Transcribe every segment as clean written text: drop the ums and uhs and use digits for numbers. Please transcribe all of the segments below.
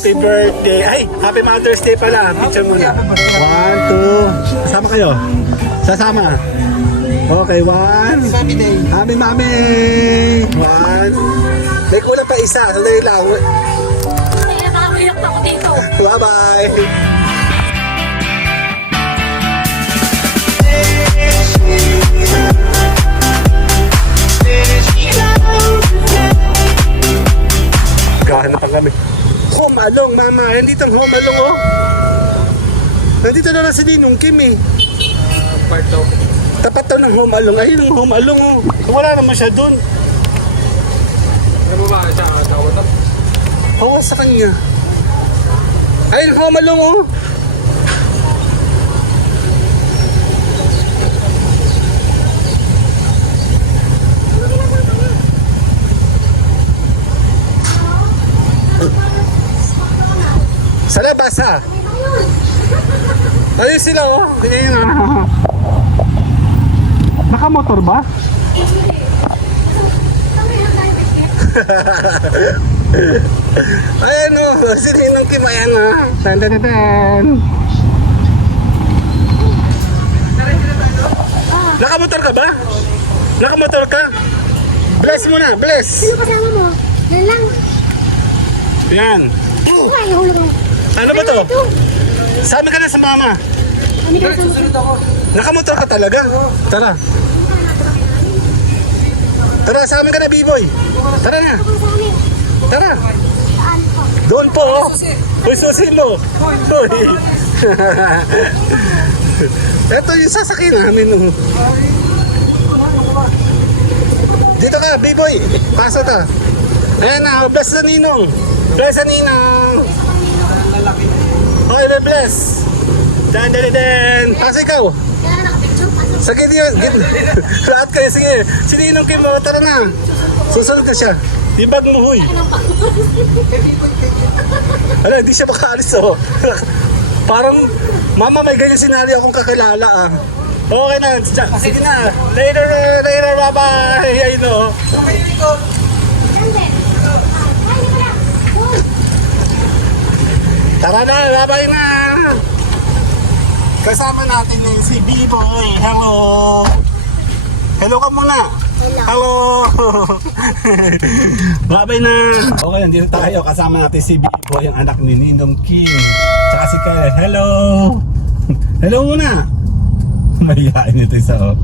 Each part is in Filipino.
Happy birthday. Ay, happy Mother's Day pala. Picture muna. 1, 2. Kasama kayo? Sasama. Okay, 1. Happy day. Happy mami. 1. May kulang pa isa. Sandali lang. Kaya nakakaiyak na ako dito. Bye-bye. Gahanap kami. Home Along, mama. Nandito ang Home Along, oh. Nandito na lang si Ninong Kim, eh. Part daw. Tapat daw ng Home Along. Ayun ang Home Along, oh. Wala naman siya dun. Ano mo ba siya? Tawad na. Hawa sa kanya. Ayun, Home Along, oh. Sa labas, ha? Ayun sila, oh. Ayun, oh. Nakamotor ba? Ayan, oh. Si Ninong Kim, ayan, oh. Tan-tan-tan. Nakamotor ka ba? Nakamotor ka? Bless mo na, bless. Sino kasama mo? Yan lang. Yan. Ay, hulog mo. Ano ba to? Sabi ka na sa mama. Kami ka sa Susunod ako. Nakamotor ka talaga? Tara. Tara, sa amin ka na, B-boy. Tara na. Tara. Saan po? Doon po, oh. Uy, susi mo. Uy. Ito yung sasakyan namin, oh. Dito ka, B-boy. Pasok ka. Ayan na, bless sa Ninong. Bless sa Ninong. Okay, bless. Dan. Pasok ikaw. Kaya nakapicture. Pasok. Sige, lahat kayo, sige. Si Ninong Kim, oh, tara na. Susunod na siya. Ibag mo, huy. Ano pa? Wala, hindi siya makaalis, oh. Parang, mama, may ganyan sinali akong kakilala, ah. Okay na, sige na. Later, bye-bye. Ayun, oh. Okay, Rico. Sandali. Ay, hindi pala. Oh. Tara na, bye-bye na. Kasama natin yung si B-boy. Hello. Hello ka muna. Hello. Bye-bye na. Okay, nandito tayo. Kasama natin si B-boy, ang anak ni Ninong Kim. Tsaka si Kyle. Hello. Hello muna. Mahihain ito isa, oh.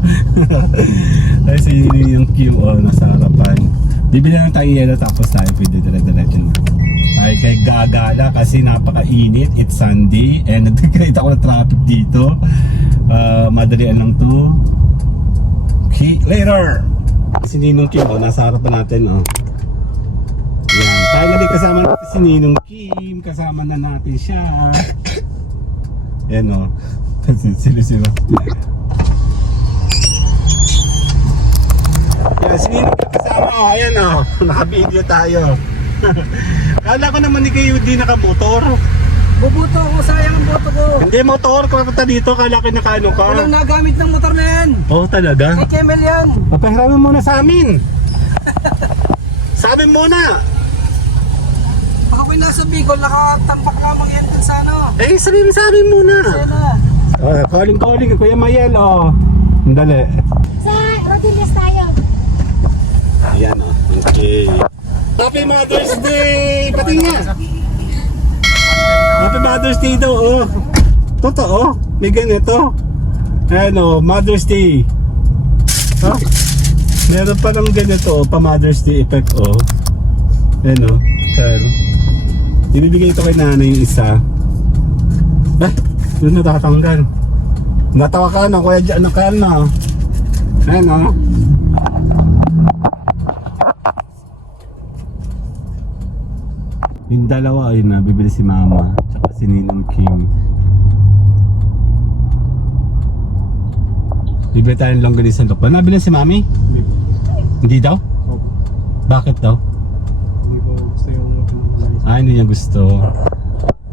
Ay, si Ninong Kim, oh, nasa harapan. Bibili na tayo yelo tapos tayo pwede dire-diretso na. Ay, kay gagala kasi napakainit. It's Sunday and nagkakita ko ng traffic dito. Madalian lang to. Okay, later. Si Ninong Kim, oh, nasa harapan natin, oh. Yan, tayo na din kasama natin si Ninong Kim. Kasama na natin siya. Yan, oh. Sila. Yan, si Ninong Kim kasama, oh. Ayan, oh. Naka-video tayo. Kala ko naman ni kayo di nakamotor. Bubuto ako, sayang ang boto ko. Hindi motor, kapunta dito, kala ko nakaano ka. Walang nagamit ng motor na yan. Oh, talaga? Kay Kemel yan. Papahiramin muna sa amin. Sabi muna. Pag ako'y nasa Bicol, nakatampak lamang yan dun sa ano. Eh, sabi muna. Sena. Oh, calling, Kuya Mayel, oh. Dali. Sa Rodriguez tayo. Ayan, oh. Okay. Happy Mother's Day! Pati nga. Happy Mother's Day daw, oh. Totoo, may ganito. Ayan, oh, Mother's Day. Oh, meron pa lang ganito, oh, pa Mother's Day effect, oh. Ayan, oh. Pero, ibibigay ito kay nanay yung isa. Doon natatanggal. Natawa ka na, kuya ano ka na. Ayan o. Yung dalawa ay nabibili si Mama tsaka si Ninong Kim. Bibili tayong longganisa lokban. Nabili si Mami? Hindi daw? Bakit daw? Hindi ko gusto yung Hindi niya gusto.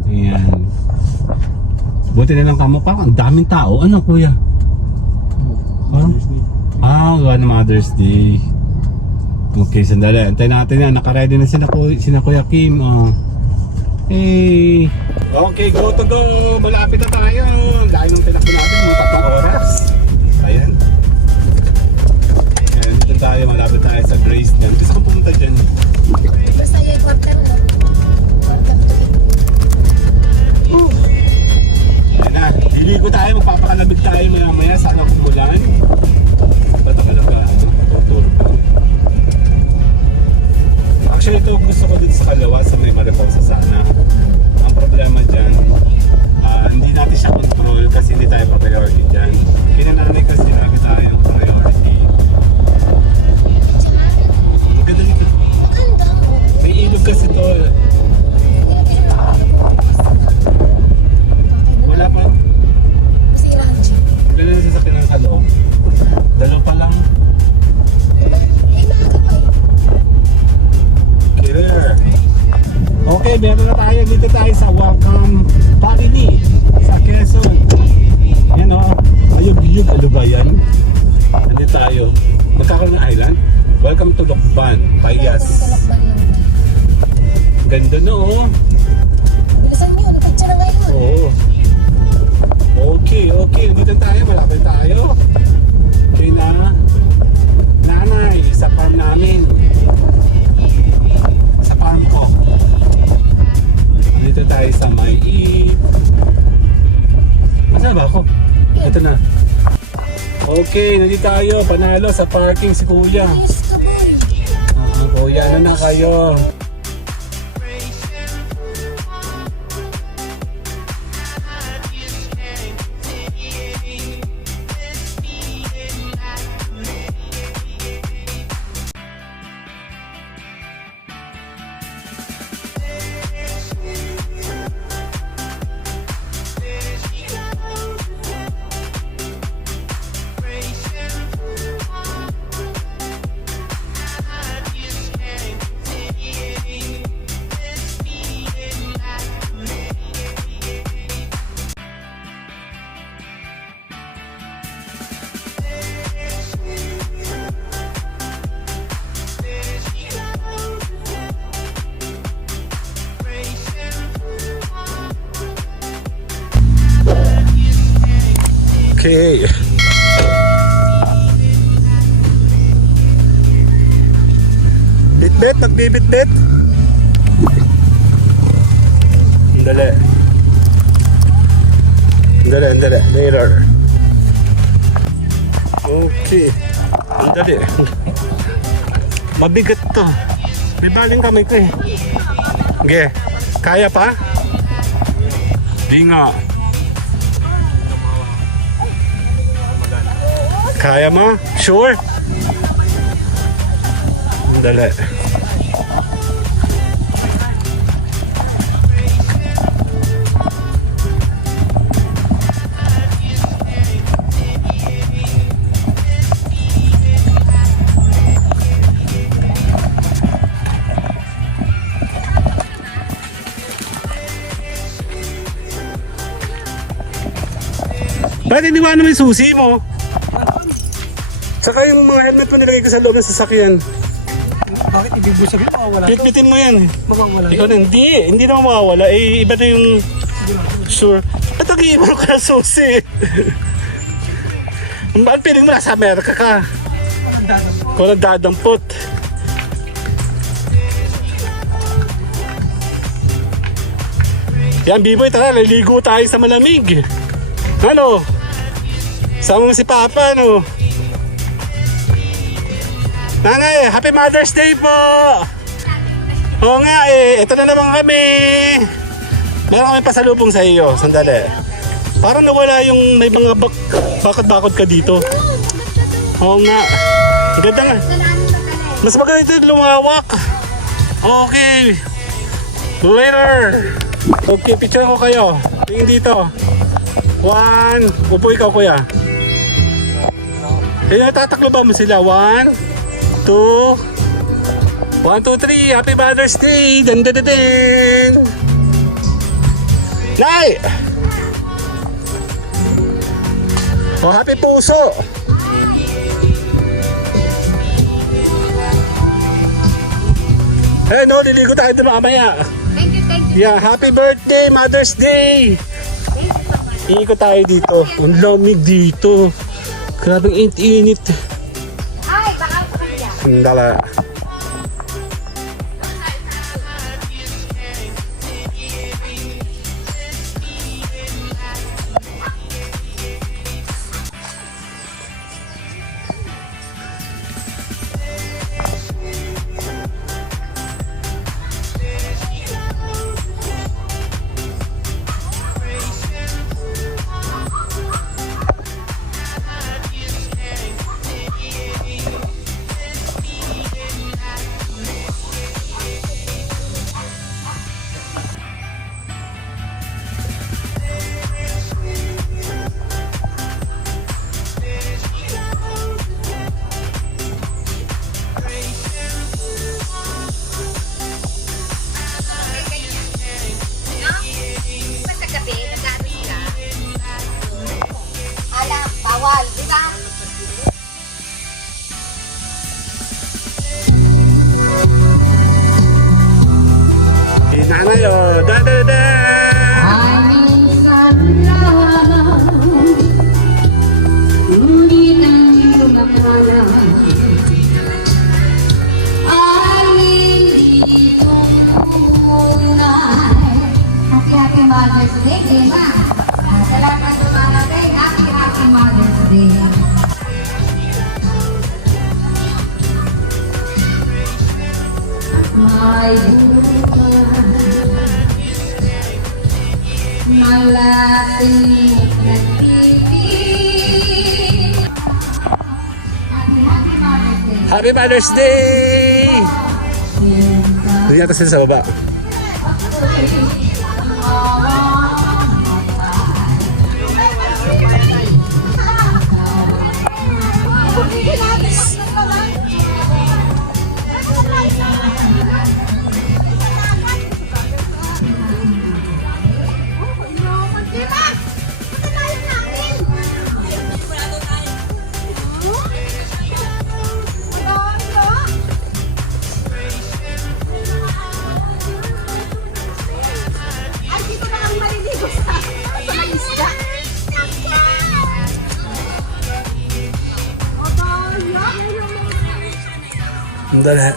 Ayan. Buti na lang kamo pa. Ang daming tao. Ano kuya? Gawa ng Mother's Day. Okay, sandali. Antayin natin yan. Nakaready na sina Kuya Kim. Oh. Hey. Okay, go to go. Malapit na tayo. Dahil nung tinakbo natin, mga 3 oras. Ayan. Ayan, dito tayo. Malapit tayo sa Graceland. Gusto ko pumunta dyan. Basta yung quarter na. Quarter to. Ayan na. Diligo tayo. Magpapakalabig tayo maya-maya. Sana kumulan. Ba't ako lang tuturo pa. Actually, ito gusto ko dito sa Kalawa sa may Mariposa sana. Ang problema dyan, hindi natin siya control kasi hindi tayo pa-priority dyan. Kinananay kasi lagi tayo priority. Maganda dito. May ilog kasi to. Wala pa. Masirahan siya. Wala na sasakyan sa loob. Dalaw pa lang. Killer. Okay, meron na tayo. Dito tayo sa Welcome Parini sa Quezon. Yan o. Ayog-yog. Ano ba yan? Ano tayo? Magkakaroon ng island? Welcome to Lokban, Payas. Ganda na o. Bilisan nyo, napatsa na ngayon. Oo. Okay. Dito tayo. Malapit tayo. Okay na. Nanay, sa farm namin. Sa farm ko. Dito tayo sa may Masaan ba ako? Ito na. Okay, nandito tayo. Panalo sa parking si Kuya. Yes, come on. Kuya, ano na kayo? Okay. Bitbit, nagbibitbit. Andali. Later. Okay. Andali. Mabigat to. May baling kamay ko eh. Okay. Kaya pa? Di nga. Kaya mo? Sure? Dali. Bakit iniwanan mo yung susi mo? Saka yung mga helmet mo nilagay ko sa loob ng sasakyan. Bakit ibig mo sabihin mawawala? Pitpitin mo yan. Mawawala Ikaw na, hindi naman mawawala. Eh, iba na yung... Sure. Ba't nag-iiwan ka ng susi? Ba't piling mo nasa Amerika ka? Kung nagdadampot. Yan, Biboy, tara, liligo tayo sa malamig. Ano? Sama mo si Papa, ano? Nanay, Happy Mother's Day po! Oo nga eh, ito na naman kami. Meron kami pasalubong sa iyo, sandali. Parang nawala yung may mga bakod-bakod ka dito. Oo nga. Ang ganda nga. Mas maganda ito lumawak. Okay. Later. Okay, picture ko kayo. Tingin dito. 1. Upo ikaw, kuya. Tataklo ba mo sila? 1, 2, 1, 2, 3. Happy Mother's Day. Dan, dan, dan, dan. Nay! Oh, happy puso. Eh, no, liligo tayo doon mamaya. Thank you, thank you. Yeah, happy birthday, Mother's Day. Iikot tayo dito. Ang lamig dito. Grabe init-init. Ay, baka pa kaya. Sandala. Basta gabi, nag-ano sila. Alam, bawal, di ba? Nanay, oh. Da, da, da. Minsan lang, ngunit ang iyong akala ay hindi tunay. Happy Mother's Day, Emma. Salamat sa marating. Happy Mother's Day. May buhay malating nag-ibig. Happy Mother's Day! Happy Mother's Day! Doon yata sila sa baba. Dali.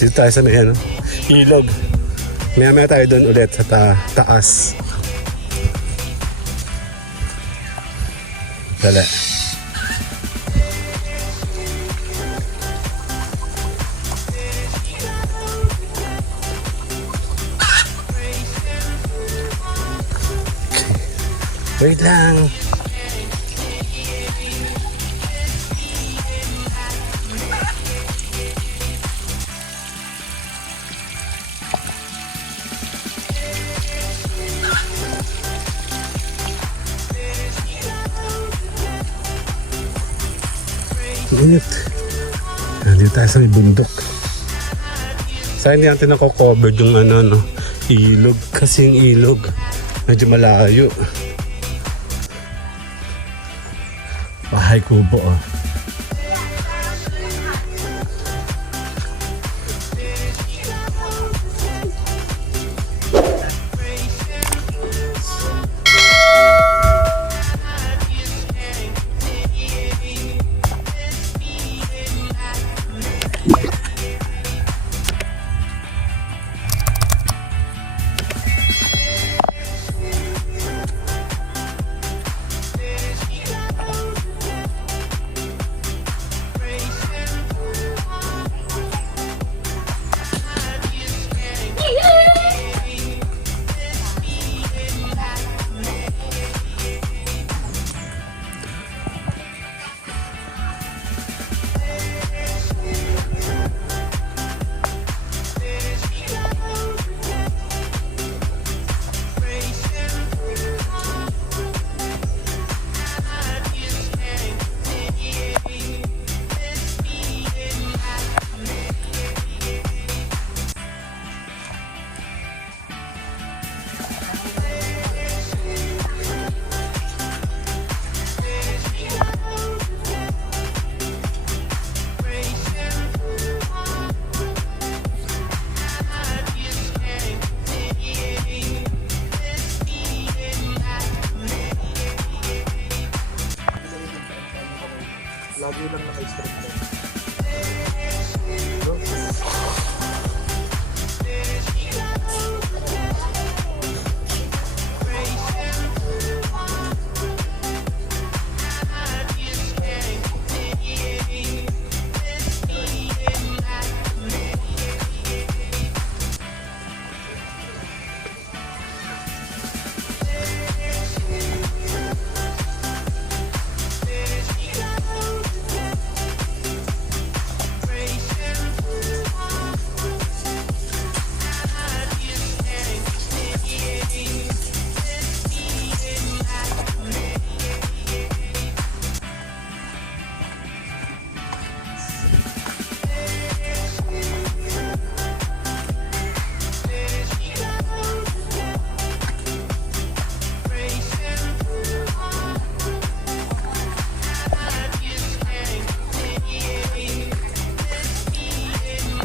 Dito tayo sa may ano, ilog. Maya tayo doon ulit sa taas. Dali. Wait lang. Init. Nandito tayo sa may bundok. Sa hindi natin nako-covered yung ano, ilog. Kasi yung ilog medyo malayo. Bahay kubo, oh. Hindi lang naka-strip lang.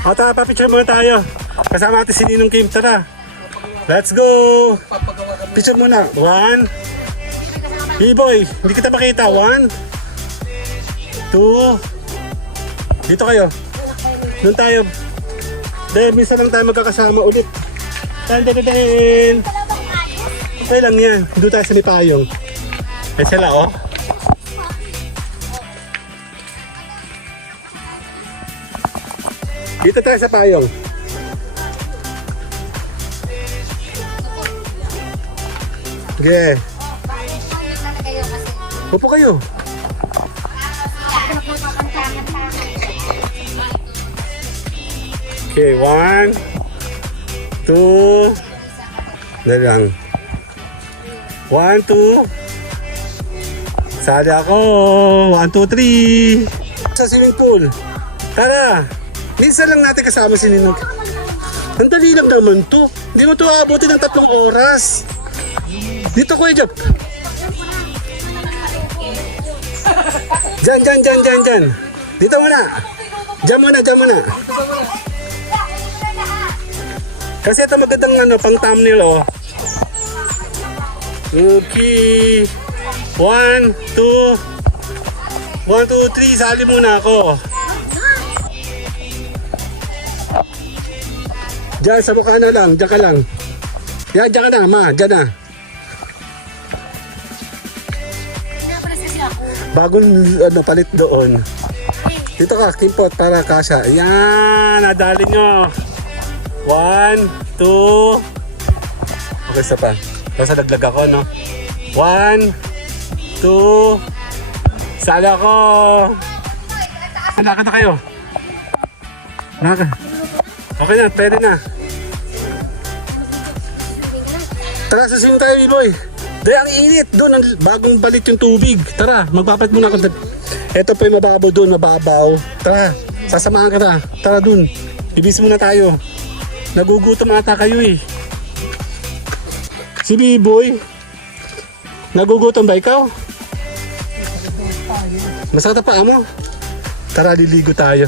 O tara, papicture muna tayo. Kasama natin si Ninong Kim. Tara. Let's go! Picture muna. 1. B-boy, hindi kita makita. 1. 2. Dito kayo. Doon tayo. Dahil minsan lang tayo magkakasama ulit. Dan. Okay lang yan. Doon tayo sa may payong. Ay sila oh. Dito tayo sa payong. Okay. Upo kayo. Okay, 1, 2. Dali lang. 1, 2. Sali ako. 1, 2, 3. Sa swimming pool. Tara. Minsan lang natin kasama si Ninong. Ang dali lang naman to. Hindi mo to aabutin ng 3 oras. Dito Kuya Jeff. Diyan. Dito muna. Diyan muna. Kasi ito magandang pang thumbnail oh. Okay. 1, 2. 1, 2, 3. Sali muna ako. Diyan sa mukha na lang, diyan ka lang. Yan, diyan ka na, ma, diyan na. Bagong palit doon. Dito ka, Kimpot, para kasha. Yan, nadali nyo. 1, 2. Okay, isa pa. Kasi dagdag ako, no? 1, 2. Sali ako. Lakad na kayo. Lakad. Okay na, pwede na. Tara, sasing tayo, B-boy. Dahil ang init. Doon, bagong balit yung tubig. Tara, magpapalit muna ako. Ito pa yung mababaw doon, mababaw. Tara, sasamahan ka na. Tara doon. Ibis muna tayo. Nagugutom ata kayo eh. Si B-boy, nagugutom ba ikaw? Masakit pa mo? Tara, liligo tayo.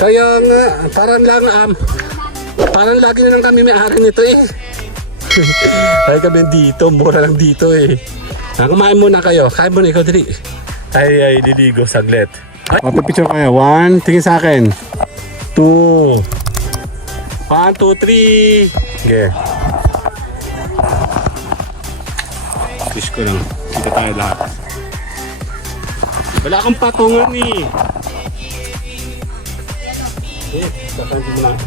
Kaya nga, parang lagi na lang kami may-ari nito eh. Ay kami dito, mura lang dito eh. Kumain muna kayo, kain muna ikaw dali. Ay, liligo saglit. Picture kayo, 1, tingin sa akin. 2. 1, 2, 3. Okay. Fish ko lang, kita tayo lahat. Wala akong patungan eh. Sasabi mo na.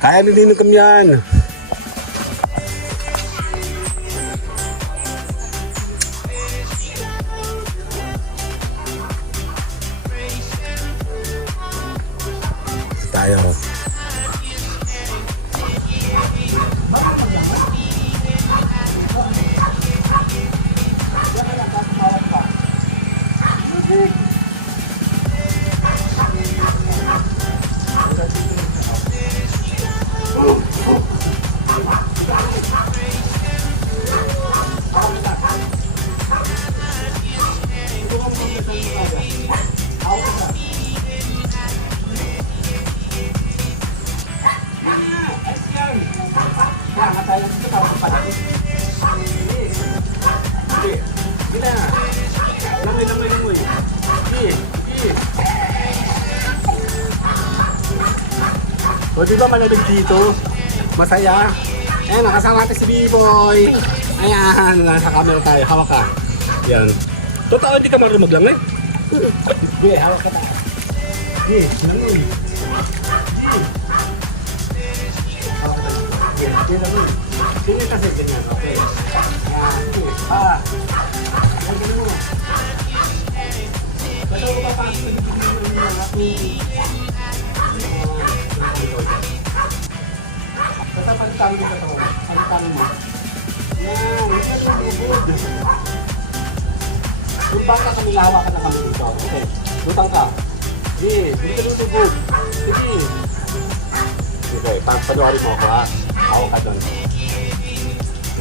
Kaya nilinig kami yan. Tayo. O di ba malamig dito? Masaya. Ayan, nakasama natin si B-Boy. Ayan, nasa camera tayo. Hawak ka. Yan. Totoo, hindi ka marunong maglamig? Sige, hawak ka tayo. Sige, lamig. Sige, lamig. Sige kasi, ganyan. Okay. Yan, sige. Yan, ganyan mo. Ba't ako ba pasok na dito ng mga tubig? Basta palitan mo ito. Palitan mo. Yan. Lutang ka kami, lawa ka na kami dito. Okay. Lutang ka. Sige. Hindi ka lutugod. Sige. Okay. Panuwarin mo ako ha. Hawak ka doon.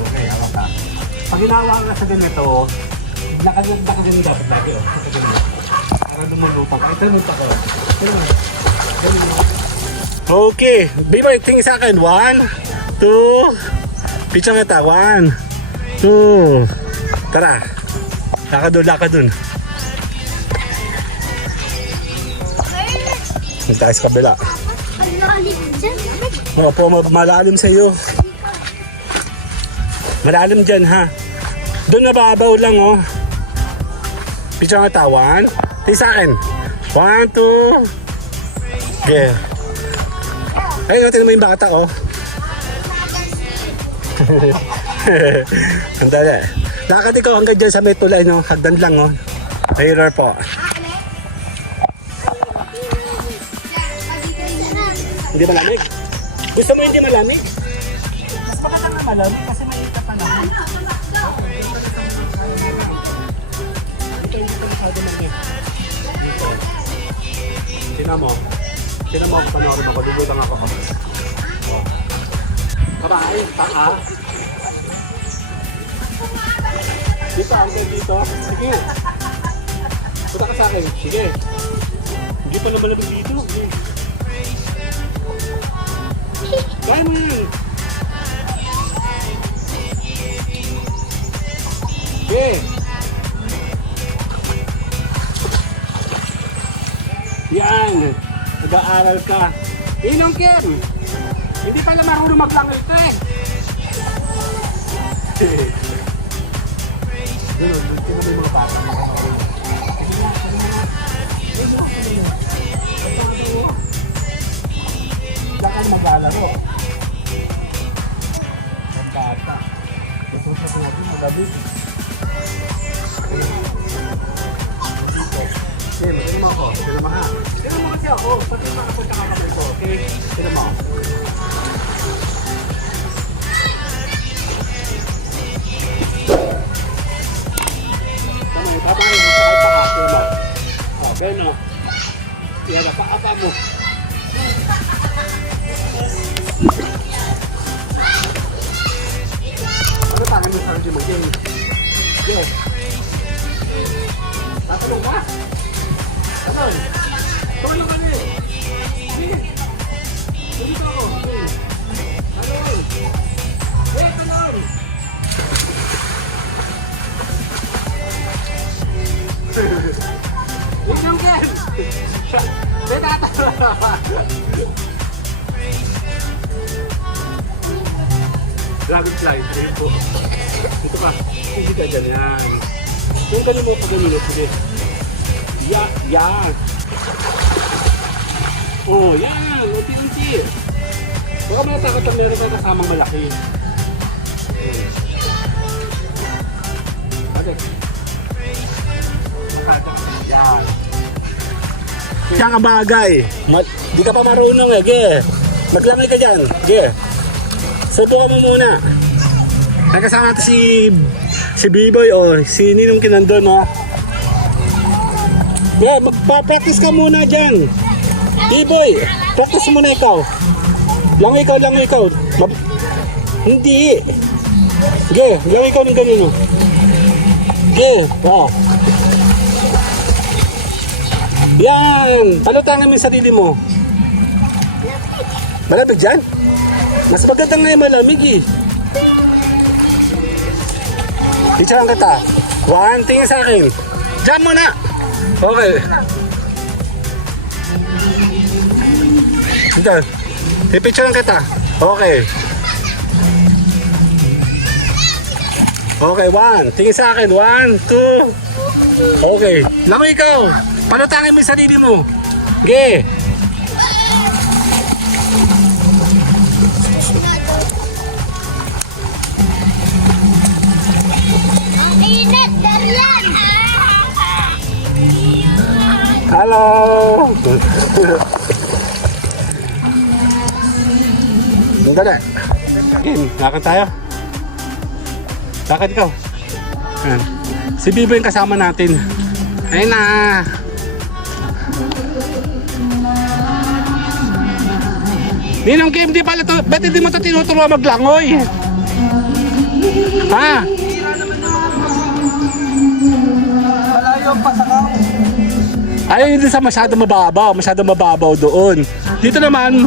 Okay. Hawak ka. Pag hinawa ka sa ganito, nakaganda lagi o. Para lumulutang. Ito lutang ko. Okay. B-Boy, tingin sa akin. 1, 2. Picture nga ta. 1, 2. Tara. Lakad dun. Punta tayo sa kabila. Ang lalim dyan. Opo, malalim sa iyo. Malalim dyan ha. Doon nababaw lang oh. Picture nga ta. 1. Tingin sa akin. 1, 2. Okay. Ayun, tingnan mo yung bata oh. Ang dali. Lakad ikaw hanggang dyan sa may tulay, no? Hagdan lang, oh. Mirror po. Hindi malamig? Gusto mo hindi malamig? Mas magandang na malamig kasi may ita pa lang. Dito masyado malamig. Dito. Tingnan mo. Tingnan mo ako panoorin ako. Dudutang ako. Oh. Kabahay, taka. Dito, hanggang dito. Sige. Punta ka sa akin. Sige. Hindi pa na malamig dito. Sige. Kaya mo yun. Sige. Yan. Nag-aaral ka. Inong Kim. Hindi pala marunong maglangay ka eh. Yun, tingnan mo yung mga bata. Diyan ka na maglalaro. Ang bata. Itutok natin magabi. Okay, magaling mo ako. Tignan mo ha. Tignan mo kasi ako. Pati makapunta ka kamay ko. Okay? Tignan mo. Babay mo sa paka mo. Oh, beno. Yan na paapa mo. Ano tangan mo sa akin mo? Yes. Tatulong ka? Tatulong. Tulong ka niya. Sige. Tulong ako. Tatulong. Tulong. Inom Ken! May tatalo. Dragonfly, ayun po. Dito ka, hindi ka dyan yan. Kung ganun mo pag ganun, sige. Yan. Oh, yan, unti-unti. Baka matakot ang meron ka kasamang malaki. Okay. Yan. Siya nga bagay. Di ka pa marunong eh. Ge. Maglamay ka dyan. Ge. Subukan mo muna. Nagkasama natin si B-Boy o si Ninong Kinandon o. Ge, magpa-practice ka muna dyan. B-Boy, practice muna ikaw. Lang ikaw. Hindi. Ge, lang ikaw ng ganun o. Ge, o. Yan! Palutangin mo yung sarili mo. Malamig dyan? Mas maganda nga yung malamig eh. Picturean kita. 1, tingin sa akin. Diyan muna! Okay. Ito. Pipicturean kita. Okay. Okay, 1. Tingin sa akin. 1, 2. Okay. Langoy ikaw. Palutangin mo yung sarili mo. Okay. Init, Darian! Hello. Sandali. Game, lakad tayo. Lakad ikaw. Ayan. Si Bibo yung kasama natin. Ayun na. Ninong Kim, di pala to. Ba't hindi mo ito tinuturuan maglangoy? Ha? Malayo pa sa kao. Ay, hindi sa masyado mababaw doon. Dito naman,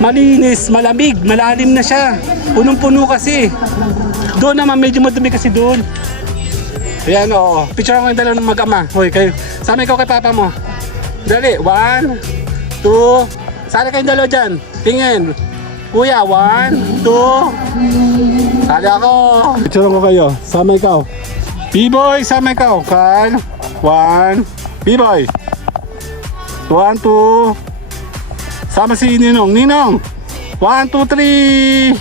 malinis, malamig, malalim na siya. Punong-puno kasi. Doon naman, medyo madumi kasi doon. Ayan, oo. Picture ko yung dalawa ng mag-ama. Hoy, kayo. Sama ikaw kay papa mo. Dali, 1, 2. Sali kayong dalawa dyan. Tingin. Kuya, 1, 2. Sali ako. Picture ko kayo. Sama ikaw. B-boy, sama ikaw. Carl. 1. B-boy. 1, 2. Sama si Ninong. Ninong. 1, 2, 3.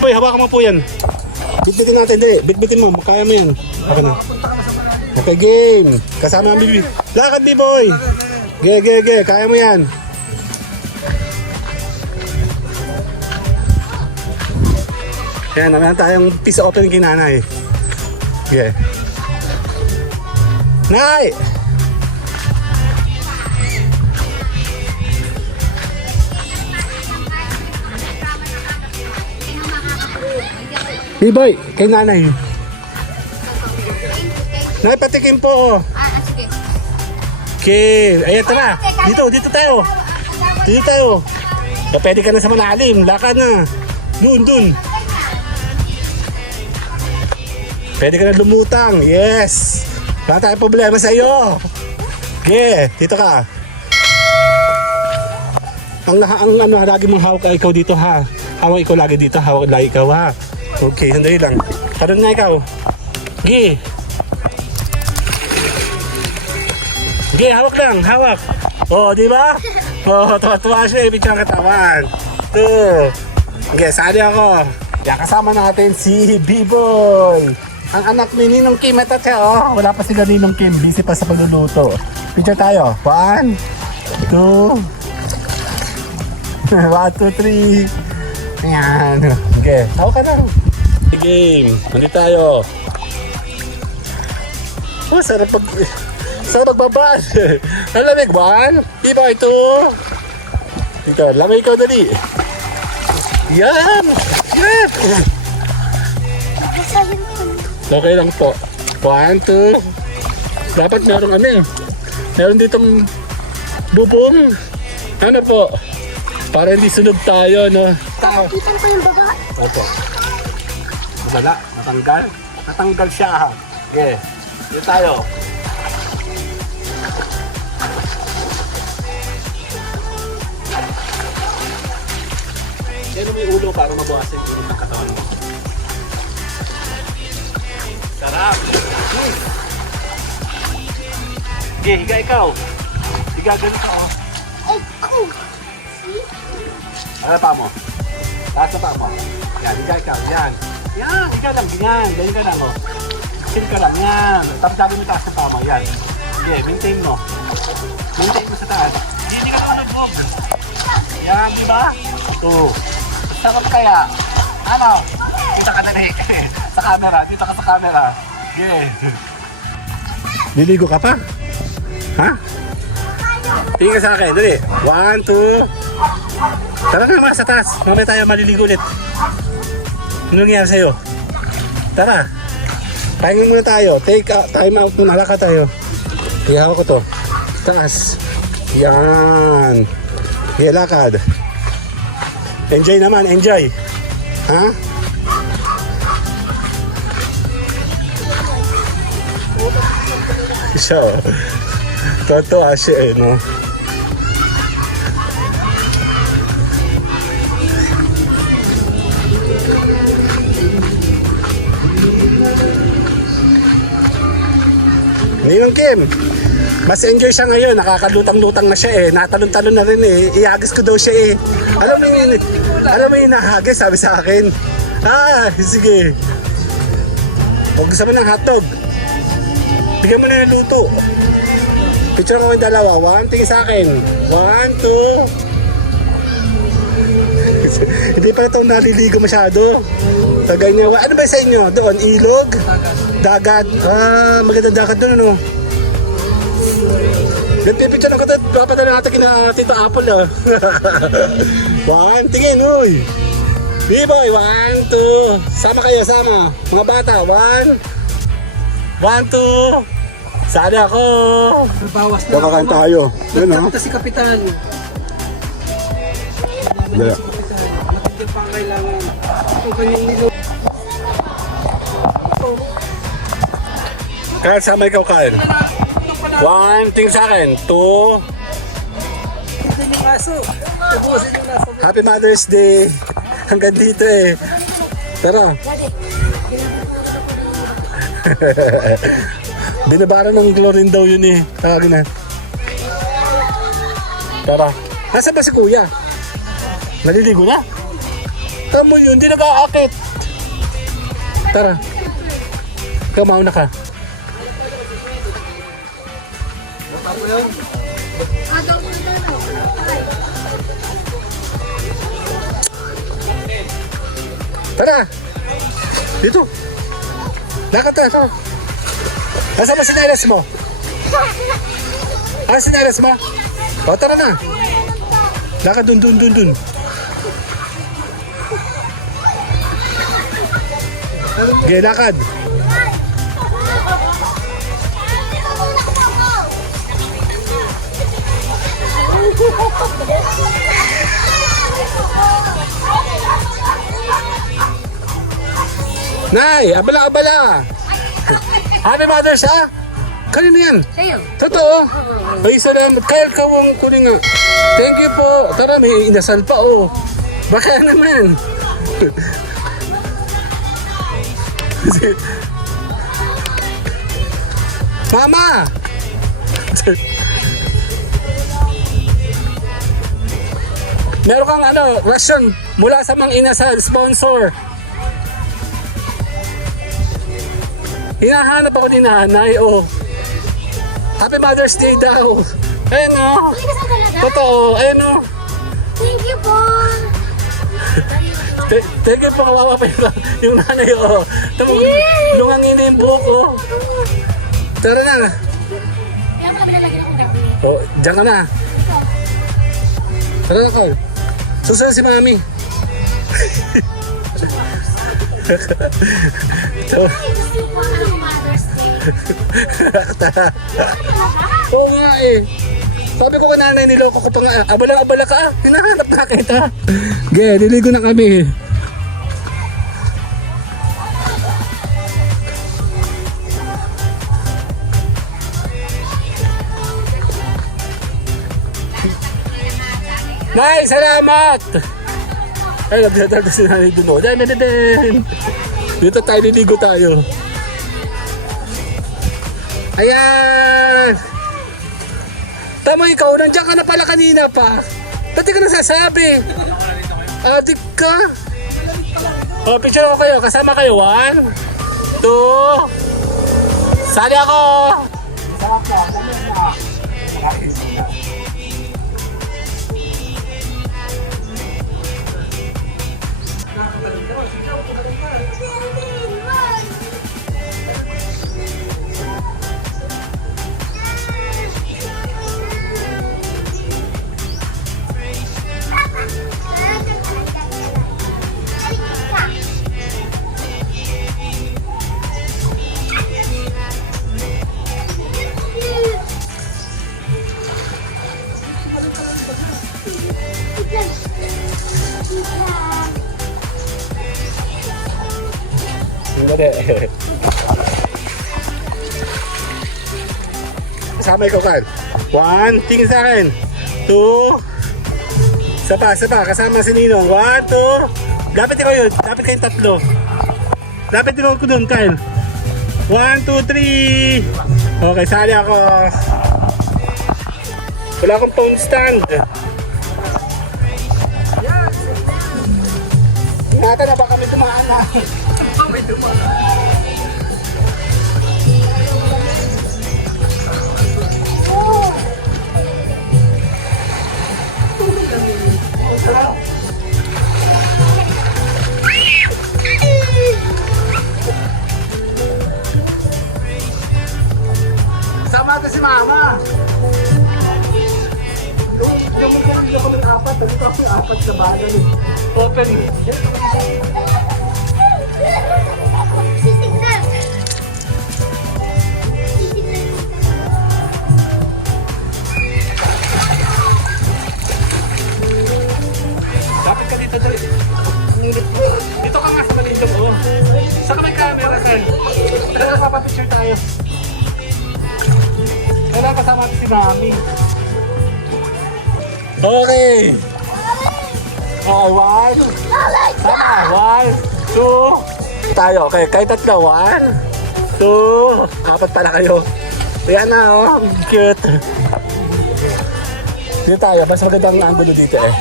Boy, hawakan mo po yan. Bitbitin natin, dali. Bitbitin mo, kaya mo yan. Okay na. Okay, game. Kasama ang bibi. Lakad, B-boy. Ge. Kaya mo yan. Yan, naman tayong peace open kay nanay. Ge. Nay! B-boy, kay nanay. Nay, patikim po. Sige. Okay, ayan tara. Dito tayo. Dito tayo. Pwede ka na sa malalim. Lakad na. Dun. Pwede ka na lumutang. Yes. Wala tayong problema sa iyo. Okay, dito ka. Ang lagi mong hawak ka ikaw dito ha. Hawak ikaw lagi dito. Hawak lagi ikaw ha. Okay, sandali lang. Karoon nga ikaw. Okay. Okay, hawak lang, hawak. Oh, di ba? Oh, tuwa-tuwa siya, ibig siyang katawan. 2. Okay, sali ako. Yan, kasama natin si B-Boy. Ang anak ni Ninong Kim, ito siya, oh. Wala pa sila Ninong Kim, busy pa sa pagluluto. Picture tayo. 1, 2. 1, 2, 3. Ayan. Okay, hawak ka lang. Game, nandito tayo. Oh, sarap pagbabad. Ang lamig, 1. B-Boy, 2. Dito, lamig ikaw dali. Yan. Okay lang po. 1, 2. Dapat meron meron ditong bubong. Ano po? Para hindi sunog tayo, no? Kapitan ko yung baga. Opo. Wala, natanggal siya. Okay, dito tayo. Yan mo yung ulo para mabawasan yung ulo ng katawan mo. Sarap! Okay, higa ikaw. Higa ganito ka, oh. Ano pa mo? Taas na pa mo. Yan, higa ikaw. Yan. Yan, higa lang. Ganyan. Ganyan ka lang, oh. Chill ka lang. Yan. Tapos mo taas na pa mo. Yan. Okay, maintain mo. Maintain mo sa taas. Hindi ka naman nag-vlog. Yan, di ba? Ito. Basta kaya. Ano? Dito ka dali. Sa camera. Dito ka sa camera. Okay. Liligo ka pa? Ha? Tingin ka sa akin. Dali. 1, 2. Tara nga mga sa taas. Mamaya tayo maliligo ulit. Ano nangyari sa'yo? Tara. Pahinga muna tayo. Take time out muna. Halaka tayo. Ihaw ko to. Taas. Yan. Yan, lakad. Enjoy naman. Enjoy. Ha? Siya. Totoo siya eh, no? Ninong Kim, mas enjoy siya ngayon. Nakakalutang-lutang na siya eh. Natalon-talon na rin eh. Iagis ko daw siya eh. Alam mo yung nahagis, sabi sa akin. Sige. Huwag gusto mo ng hotdog. Bigyan mo na ng luto. Picture ko yung dalawa. 1, tingin sa akin. 1, 2. Hindi pa ito naliligo masyado. Tagay niya. Ano ba sa inyo? Doon, ilog? Dagat. Magandang dagat doon, ano? Nagpipicture ng katat. Papadala natin kina Tito Apple, 1, tingin, uy. B-boy, 1, 2. Sama kayo, sama. Mga bata, 1, 2. Sali ako. Bawas na. Bakakan tayo. Yun, ha? Ito si Kapitan. Dala. Si Kapitan. Nakikita pa ang kailangan. Ito kanyang nilo. Kyle, sama ikaw, Kyle. 1, tingin sa akin. 2. Ito yung aso. Tapusin yung aso. Happy Mother's Day. Hanggang dito eh. Tara. Binabara ng chlorine daw yun eh. Tawagin na. Tara. Nasaan ba si Kuya? Naliligo na? Tama yun, hindi nag-aakit. Tara. Ikaw, mauna ka. Tara! Dito! Lakad ka! Ito! Nasaan ba sinelas mo? Sinelas mo? O, tara na! Lakad dun! Okay, lakad! Nay, abala! Happy Mother's, ha? Kanina yan? Sa'yo. Totoo? Ay, salamat. Kyle, kawang kunin nga. Thank you po. Tara, may inasal pa, oh. Baka naman. Mama! Meron kang rasyon mula sa mga inasal sponsor. Hinahanap ako ni nanay, oh. Happy Mother's Day daw. Ayun, oh. Hindi ka sa talaga? Totoo, ayun, oh. Thank you po. Thank you po, kawawa pa yung nanay, oh. Lungangin na yung buhok, oh. Tara na. Kaya mo lang pinalagyan akong gabi. Oh, diyan ka na. Tara na, Carl. Susunod si Mami. So, Gusto ko ang Mother's Day. oo nga eh. Sabi ko kay nanay, niloko ko pa nga. Abala ka, hinahanap na kita. Niligo na kami. Nay, salamat! Ay, nagdadal si nanay dun. Dito tayo, niligo tayo. Ayan! Tama, ikaw, nandiyan ka na pala kanina pa. Ba't di ka nasasabi? Adik ka? O, picture ko kayo. Kasama kayo. 1, 2. Sali ako! Kasama ikaw, Carl. 1, tingin sa akin. 2, isa pa, kasama si Ninong. 1, 2, lapit ikaw yun. Lapit kayong tatlo. Lapit din ko dun, Kyle. 1, 2, 3. Okay, sali ako. Wala akong phone stand. Ingatan na, baka may dumaan na. May dumaan. Sama natin si Mama. Yung mga apat, dito ako yung apat sa balan. Open. Sisignan. Dapat ka dito dali. Dito ka nga sa kanilong mo. Saka may camera, Kyle. Kaya papapicture tayo. Kailangan kasama natin si Mami. Okay. Okay, 1. Saka, 1, 2. Tayo, okay. Kayo tatlo, 1, 2. Apat pala kayo. Yan na, oh. Cute. Dito tayo. Mas magandang angulo dito eh.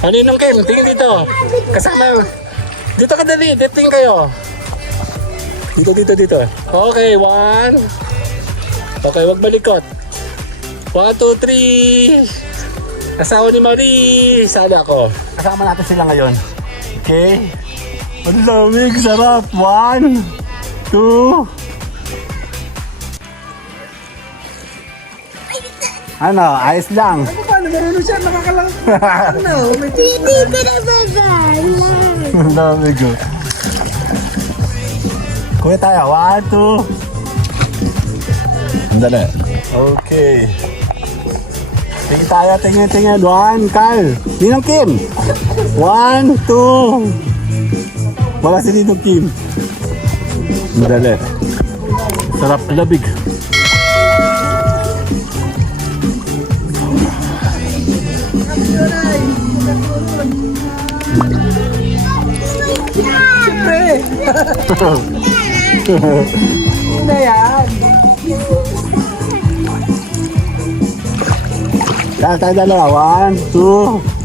Ano yun Kim? Tingin dito. Kasama. Dito ka dali. Dito tingin kayo. Dito. Okay, 1. Okay, wag malikot. 1, 2, 3. Asawa ni Marie. Sali ako. Kasama natin sila ngayon. Okay. Ang lamig. Sarap. 1, 2. Ano? Ayos lang. Paano marunong siya? Nakakalang. Ano? May Hindi ko na babala. Ang lamig oh. Kuya tayo, 1, 2. Andali. Okay. Tingin tayo, tingin. 1, Carl. Ninong Kim. 1, 2. Wala si Ninong Kim. Andali. Sarap, labig. Siyempre. Hindi yan. Tayo dalawa. 1, 2.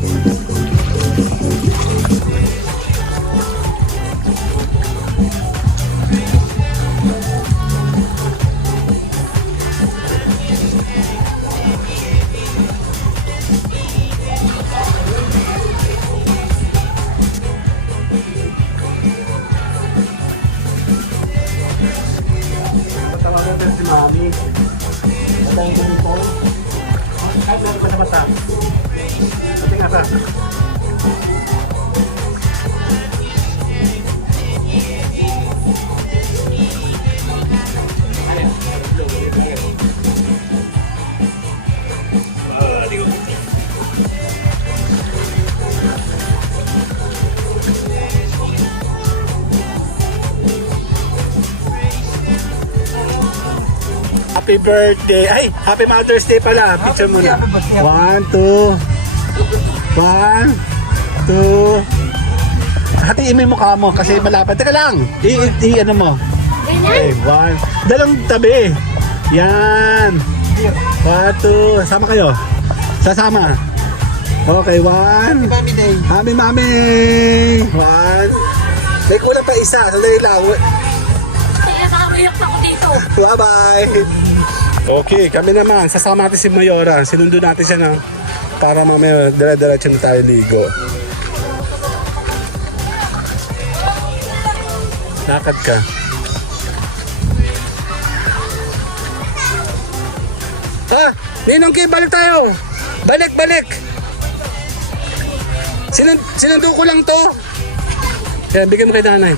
Tawagan natin si Mami. Patayin mo yung phone. Kahit meron pa sa mata. Pati nga sa. Happy birthday. Ay, happy Mother's Day pala. Picture mo na. 1, 2. 1, 2. Hatiin mo yung mukha mo kasi malapad. Teka lang. Ano mo. Okay, 1. Dalang tabi. Yan. 1, 2. Sama kayo. Sasama. Okay, 1. Mami Day. Happy Mami. 1. May kulang pa isa. Sandali lang. Kaya nakakayak ako dito. Bye-bye! Okay, kami naman. Sasama natin si Mayora. Sinundo natin siya na para mamaya dire-diretso na tayo ligo. Lakad ka. Ninong Kim, balik tayo! Balik! Sinundo ko lang to. Kaya bigyan mo kay nanay.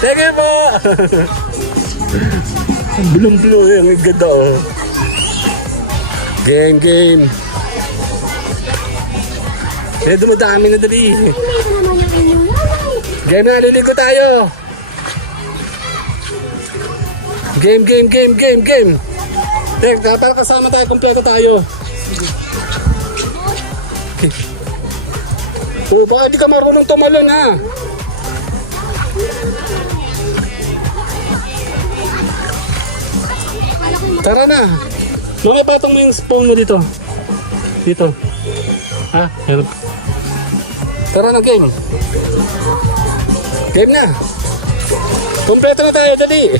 Thank you po! Blue yung ganda oh. Game. Eh, dumadami na dali. Hindi ko naman yung inyong nanay. Game na, liligo tayo. Game. Teka, para kasama tayo, kompleto tayo. Oh, baka di ka marunong tumalon ha. Tara na. Lumay patong mo yung spoon mo dito. Dito. Ha? Meron. Tara na, game. Game na. Kompleto na tayo, dali.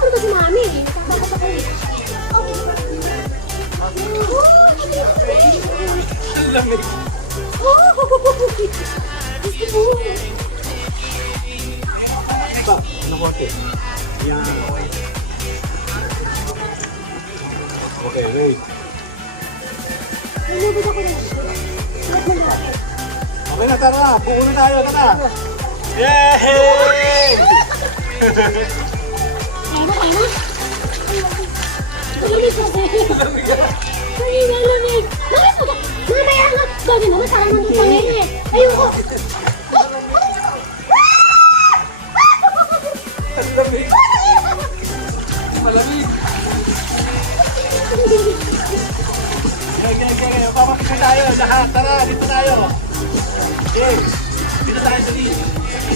Ano ba si mami? Nakakabot ako eh. Ang lamig. Gusto mo. Ito, nakote. Yan. Okay, wait. Lumabot ako na. Lahat mo na. Okay na, tara. Buo na tayo, tara. Yay! Kaya na. Malamig kasi. Ay, malamig. Bakit mo? Mamaya nga. Sabi naman, saka naman doon sa ngayon eh. Ayoko. Ang lamig. Malamig. Okay. Papakita tayo. Lahat, tara. Dito tayo. Okay. Dito tayo sa dito.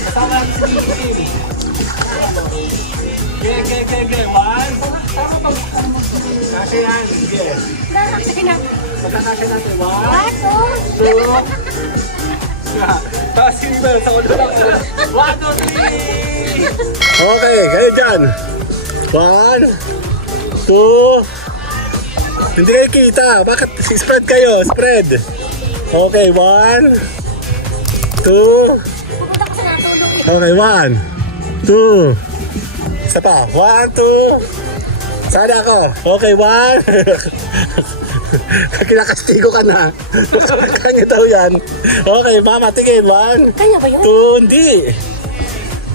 Kasama natin sa dito. Okay. One. Kasi yan. Yes. Sige na. Pagkakasya natin. One. Ato. Two. Tapos yung iba sa ulo lang. 1, 2, 3. Okay, kayo dyan. 1, 2. Hindi kayo kita. Bakit? Spread kayo. Spread. Okay, 1, 2. Pupunta ko sa natulog eh. Okay, 1, 2. Isa pa. 1, 2. Sana ako. Okay, 1. Kinakastigo ka na. Kanya daw yan. Okay, mama, tingin. 1, Kanya ba yun? 2, hindi.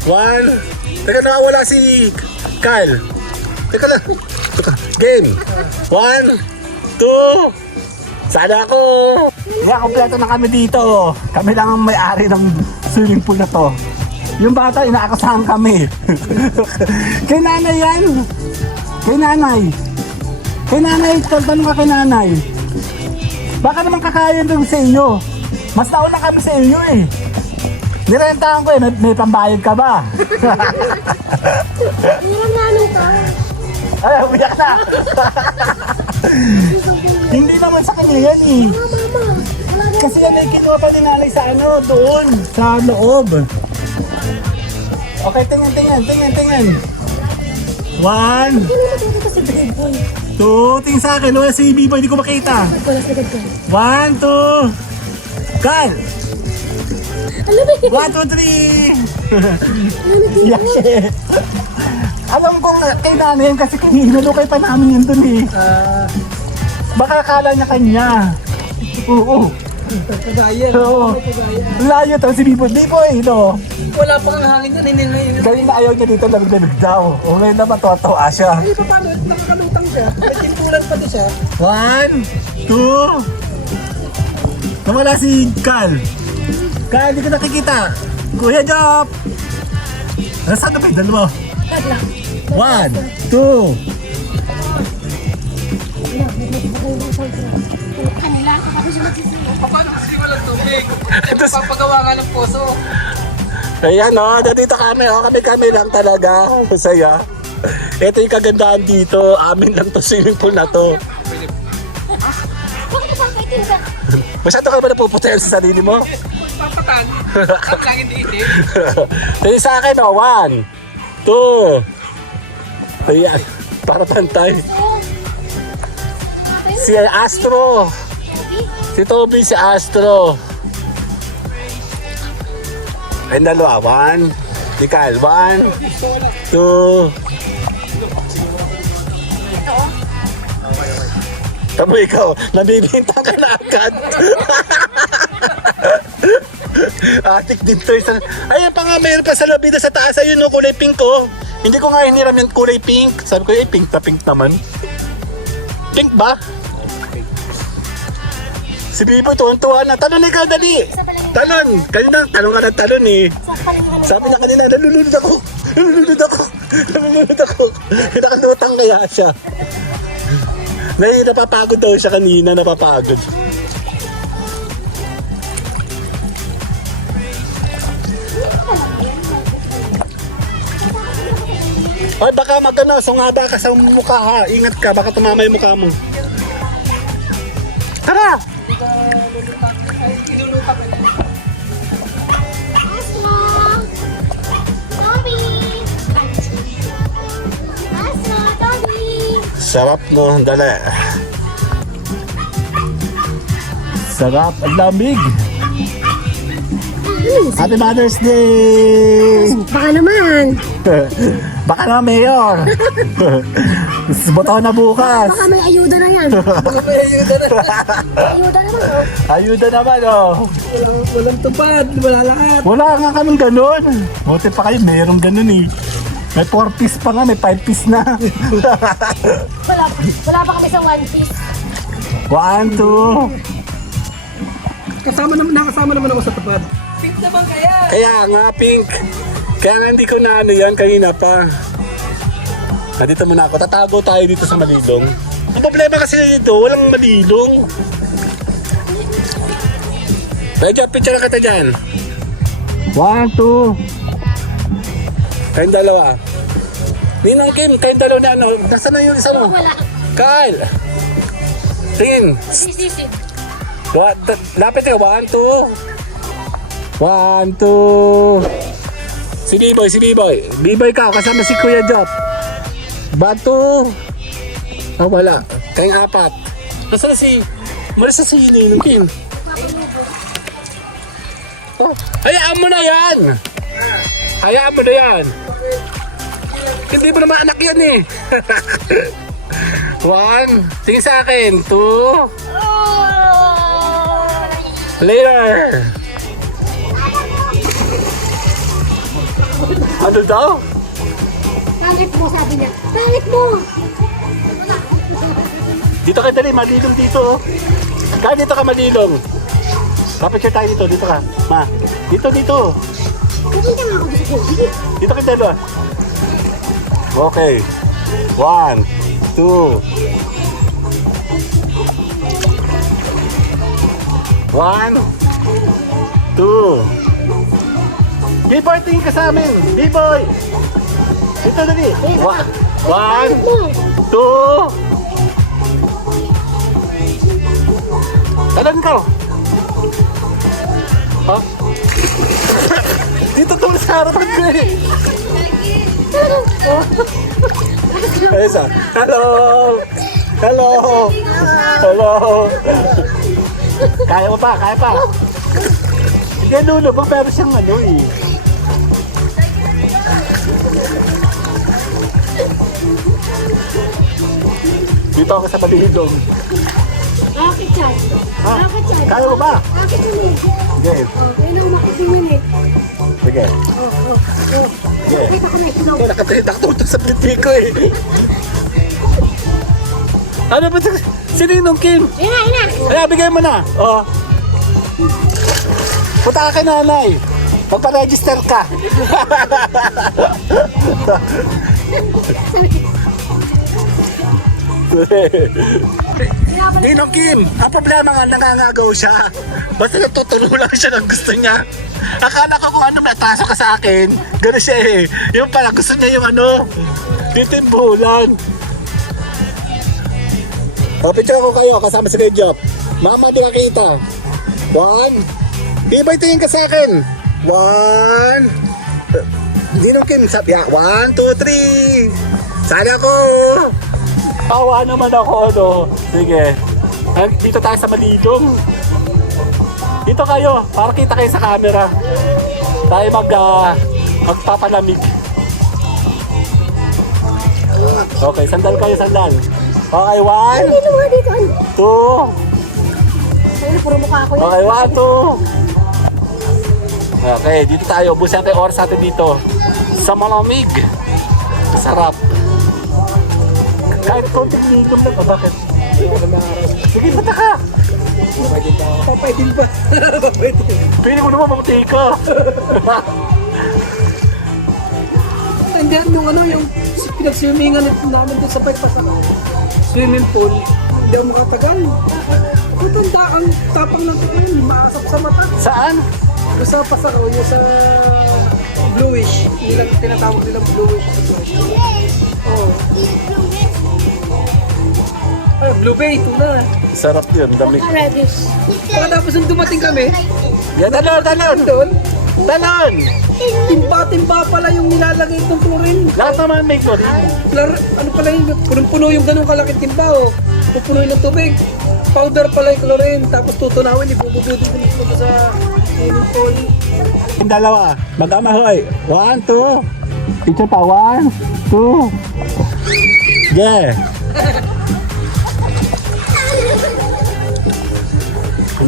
1. Teka, nakawala si Kyle. Teka lang. Teka, game. 1, 2. Sana ako. Kaya kompleto na kami dito. Kami lang ang may-ari ng swimming pool na to. Yung bata, inaakasahan kami. Kay nanay yan. Kay nanay. Kay nanay, tanong ka kay nanay. Baka naman kakayan doon sa inyo. Mas nauna kami sa inyo eh. Nirentahan ko eh, may pambayad ka ba? Hirang nanong to. Ay, umiyak na. Hindi naman sa kanya yan eh. Mama. Wala na. Kasi yan ay kinuha pa ni nanay sa ano, doon, sa loob. Okay, tingin. 1, Sino matuto si Big Boy? 2, tingin sa akin, wala si B-Boy, di ko makita. Wala si Big Boy. 1, 2, Carl! Ano ba yun? 1, 2, 3! Yak siya. Alam kong kay nanay yun kasi hinalukay pa namin yun dun eh. Baka akala niya kanya. Oo. Kagayan. Oo. Kagayan. Layo to si B-Boy. B-Boy, no? Wala pang hangin yan. Hindi na yun. Dahil na ayaw niya dito lamig daw. O ngayon naman tuwa siya. Ay, paano? Nakakalutang siya. May timpulan pa din siya. 1, 2. Nawala si Carl. Carl, di ko nakikita. Kuya Jop. Nasaan na ba yung dalawa? 1, 2. Kanila, ako siya magsisiyo. Paano kasi walang tubig? Papagawa nga ng poso. Ayan o, dito kami o. Kami lang talaga. Masaya. Ito yung kagandahan dito. Amin lang to swimming pool na to. Bakit isang kaitin ka? Masyado ka ba napuputayan sa sarili mo? papatan. Ang lagi itim. Tingin sa akin, 1, 2. Ayan, para pantay. Si Astro. Si Toby, si Astro. Ayun, dalawa. 1. Dikal, 1, 2. Tamo ikaw, nabibinta ka na agad. Atik din to. Ayan pa nga, mayroon pa sa labida sa taas. Ayun no, kulay pink ko. Hindi ko nga hiniram yung kulay pink. Sabi ko, pink na pink naman. Pink ba? Si Bibo, tuwan-tuwa na. Talon ikaw, dali. Talon. Kanina, talon ka ng talon eh. Sabi niya kanina, nalulunod ako. Nalulunod ako. Nalulunod ako. Nakalutang kaya siya. Napapagod daw siya kanina, napapagod. Ay, baka magano, sungaba ka sa mukha ha. Ingat ka, baka tumama yung mukha mo. Tara! Astro! Toby! Astro! Toby! Sarap no, dali. Sarap, ang lamig. Happy Mother's Day! Baka naman! Baka na, Mayor. Boto na bukas. Baka may ayuda na yan. Ayuda naman, oh. Ayuda naman, oh. Walang tupad, wala lahat. Wala nga kami ganun. Buti pa kayo, mayroong ganun eh. May 4 piece pa nga, may 5 piece na. Wala pa kami sa one piece. 1, 2. Nakasama naman ako sa tupad. Pink naman kaya. Kaya nga, pink. Kaya nga hindi ko na ano yan, kanina pa. Dito muna ako, tatago tayo dito sa Malilong. Ang problema kasi dito, walang Malilong. Medyo picture na kita dyan. 1, 2. Kayong dalawa. Ninang Kim, kayong dalawa na ano. Nasaan na yung isa mo? Wala. Kyle. Tingin. Sisisid. Lapit ka, 1, 2. 1, 2. Si B-Boy, si B-Boy. B-Boy ka, kasama si Kuya Jop. Bato. Oh, wala. Kayong 4. Nasaan na si... Malis na si Ninong Kim. Oh, hayaan mo na yan! Hayaan mo na yan! Hindi mo naman anak yan eh! 1. Tingin sa akin. 2. Later! Ano daw? Pangit mo, sabi niya. Pangit mo! Dito ka dali, malilong dito oh. Kaya dito ka malilong. Kapit tayo dito, dito ka. Ma, dito, dito. Pupunta nga ako dito. Sige. Dito ka dalawa. Okay. 1, 2. 1, 2. B-Boy, tingin ka sa amin. B-Boy. Dito, dali. 1, 2. Talan ka. Ha? Dito to sa harapan ko eh. Esa. Hello. Hello. Hello. Kaya mo pa, kaya pa. Sige, Lulu, ba pero siyang ano eh. Dito ako sa Malilong. Akit yan. Ha? Akit yan. Kaya mo ba? Akit yun eh. Sige. Yun ang makitingin eh. Sige. Sige. Kita ko na ikaw. Kaya nakatutok sa pipi ko eh. Ano ba ito? Si Ninong Kim? Ina, ina. Kaya bigay mo na. Oh. Punta ka kay nanay. Magpa-register ka. Ninong Kim, ang problema nga nangangagaw siya. Basta natutulo lang siya ng gusto niya. Akala ko kung ano nataso ka sa akin, gano'n siya eh. Yung pala gusto niya yung ano, titimbulan. O, picture ko kayo kasama si Kuya Job. Mama, di ka kita. 1, Ibay, tingin ka sa akin. 1. Ninong Kim, sabi 1, 2, 3. Sana ako. Awa naman ako, no? Sige. Dito tayo sa Malilong. Dito kayo, para kita kayo sa camera. Tayo magpapalamig. Okay, sandal kayo, sandal. Okay, 1, Dito mga dito. Ano? 2. Ayun, puro mukha ako. Okay, 1, 2. Okay, dito tayo. Busan tayo oras natin dito. Sa malamig. Sarap. Kahit konting nilom lang. Bakit? Sige, bata ka. Papaitin pa. Papaitin. Pili ko naman mabuti ka. Hindi, yung ano, yung pinag-swimingan namin doon sa swimming pool. Hindi ako makatagal. Matanda ang tapang ng taon, maasap sa mata. Saan? Yung sa Pasakaw, yung sa bluish. Nilang tinatawag nilang bluish. Oh. Ay, Blue Bay, ito na. Sarap yun, dami. Reddish. Pagkatapos nung dumating kami, Yan, talon! doon, Talon! timba-timba pala yung nilalagay itong chlorine. Lahat naman may chlorine. Ano pala yung, punong-puno yung ganung kalaking timba, oh. Pupunuin ng tubig. Powder pala yung chlorine, tapos tutunawin, ibububudin ko sa swimming pool. Yung dalawa, mag-ama hoy. 1, 2. Picture pa, 1, 2. Yeah.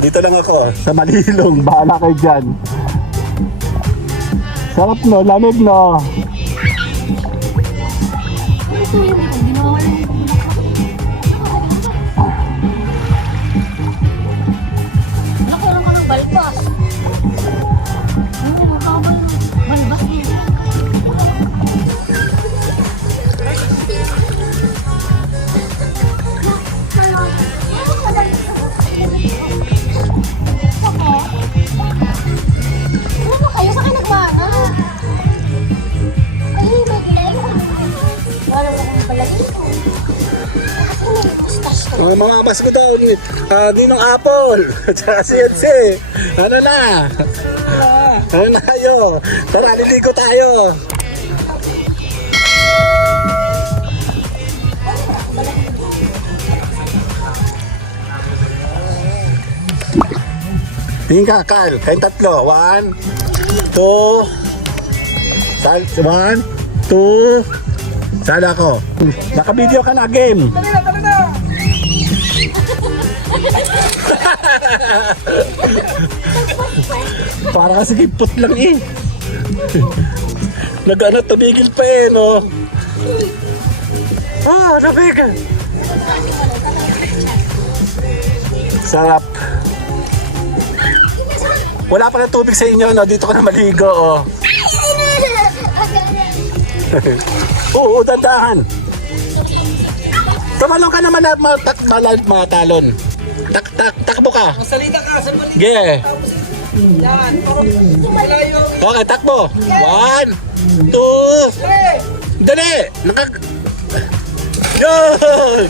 Dito lang ako, sa Malilong. Bahala kayo dyan. Sarap no, lamig no. Ito yun, ginawa lang. Nakaroon ka ng balbas. Makabal ng balbas mo. Ano kayo sa akin nagmana? Ay, may kilay ko. Wala mo akong pala dito. Kasi may kustas to. Mga amas ko daw, Ninong Apple. Tsaka si Edse. Ano na? Ano na kayo? Tara, liligo tayo. Tingin ka, Kal. Kayong tatlo. 1, 2. 1, 2. Sala ko. Naka-video ka na, game. Tara na! Para kasi kipot lang eh. Nag-ano, tumigil pa eh, no? Ah, lamig! Sarap. Wala pa ng tubig sa inyo, no? Dito ka na maligo, oh. Oo, dandahan. Tumalong ka naman at mga talon. Takbo ka. Masalita ka sa balik. Yeah. Yan, parang malayo. Okay, takbo. 1, 2. Hey! Dali! Yun!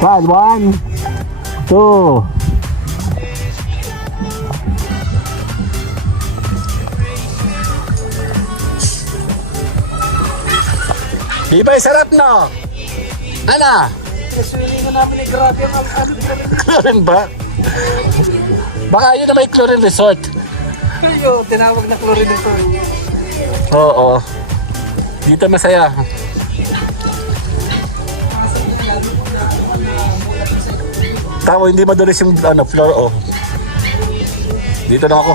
One, 1, 2. Ibay, sarap no? Ano? Swimming na namin, grabe ang Chlorine ba? Baka yun na may chlorine resort. Pero tinawag na chlorine ito. Oo. Dito masaya. Tama, hindi madulis yung floor, oh. Dito na ako.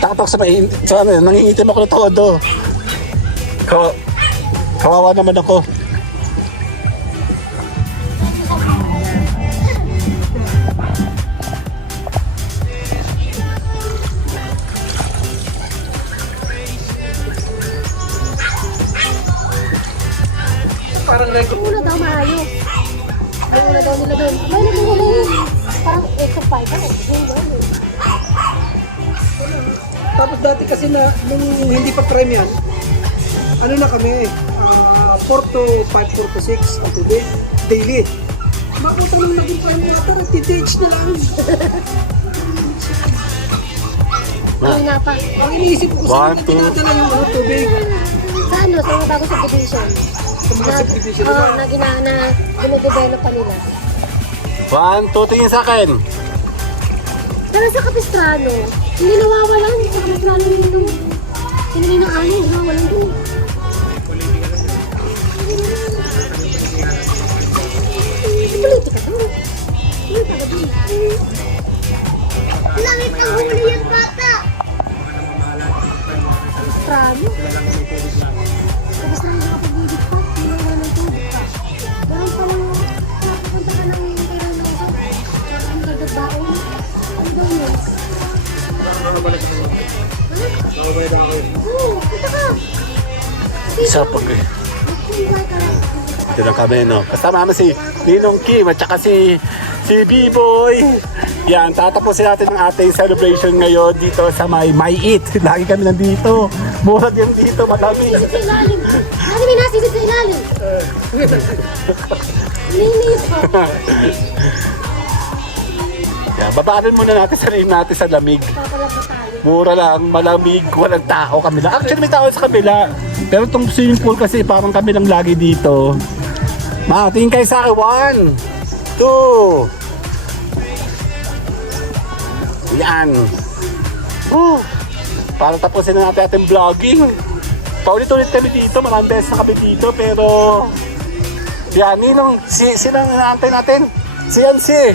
Tatok sa nangingitim ako na todo. Kawawa naman ako. Parang record. Una daw maayos. Ang una daw nila doon. May nagmula yun. Parang 8 to 5. Ano? Yun doon. Tapos dati kasi na, nung hindi pa prime yan, ano na kami, 4 to 5, 4 to 6 ang tubig, daily. Bakit nung naging prime yata, nag-TTH na lang. Ay, na pa. Ang iniisip ko One, kasi two. pinadala yung tubig. Sa ano, sa mga bago subdivision. Sa mga subdivision Oo, na. na dinedevelop pa nila. 1, 2, tingin sa akin. Pero sa Capistrano, hindi nawawalan. Sa Capistrano nito. Hindi ng ani, nawawalan dun. Politika to. Ano talaga dun? Langit ang huli yung bata! Capistrano? Capistrano nakapag-ibig pa. Hindi na ng tubig pa. Meron pa lang nakapunta ka ng kailan ng sa ang kagagbaon. Ano daw yun? Oo, kita ka. Isa pag Mag-invite ka lang. Ito na kami, no? Kasama naman si Ninong Kim at saka si B-Boy. Yan, tatapusin natin ang ating celebration ngayon dito sa may Eat. Lagi kami nandito. Mura din dito, madami. Sisip sa ilalim. Nani may nasisip sa ilalim. Linis pa. Yan, babaanan muna natin sarili natin sa lamig. Papalabas tayo. Mura lang, malamig, walang tao kami lang. Actually, may tao sa kabila. Pero itong swimming pool kasi parang kami lang lagi dito. Ma, tingin kayo sa akin. 1, 2. Yan. Parang tapusin na natin ating vlogging. Paulit-ulit kami dito, maraming beses na kami dito, pero yan, Ninong, sinang inaantay natin? Si Yancy.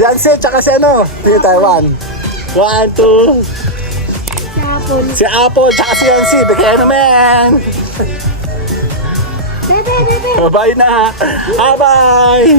Yancy, tsaka si ano? Tingin tayo, 1, 2. Kapon. Si Apple, tsaka si Yancy. Bigyan naman. Bebe, bebe. Bye na. Bye-bye.